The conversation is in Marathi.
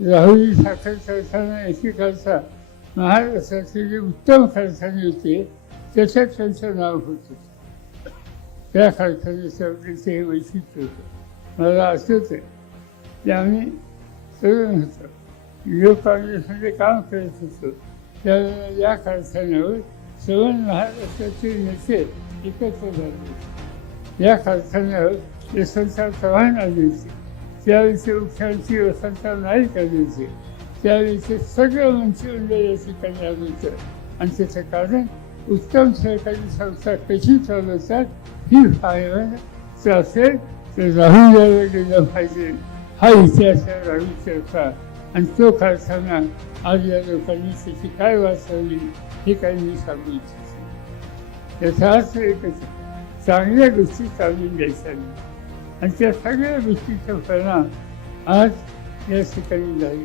राहुरी साखर कारखाना एकेकाळचा महाराष्ट्रातली जी उत्तम कारखाने होते त्याच्यात त्यांचं नाव होतं. त्या कारखान्याचं त्यांचं हे वैशिष्ट्य होतं. मला असं आहे की आम्ही तरुण होतो युवक काँग्रेसमध्ये काम करत होतो. त्यावेळेला या कारखान्यावर सवन महाराष्ट्राचे नेते एकत्र झाले होते. या कारखान्यावर यशवंतराव चव्हाण आले होते. त्यावेळेचे वृक्षांची वसंतराव नाही आले होते त्यावेळेचे सगळं मंत्रिमंडळ या ठिकाणी आलं होतं. आणि त्याचं कारण उत्तम सहकारी संस्था कशी चालवतात ही पाहायला असेल तर राहुल यादव गेलं पाहिजे. हा इतिहास आहे राहुलचा आणि तो कारखाना आज या लोकांनी त्याची काय वाचवली हे काही मी सांगू इच्छितो. याचा अर्थ एकच चांगल्या गोष्टी चालून द्यायच्या नाही. आणि त्या सगळ्या गोष्टीचा परिणाम आज या ठिकाणी झाली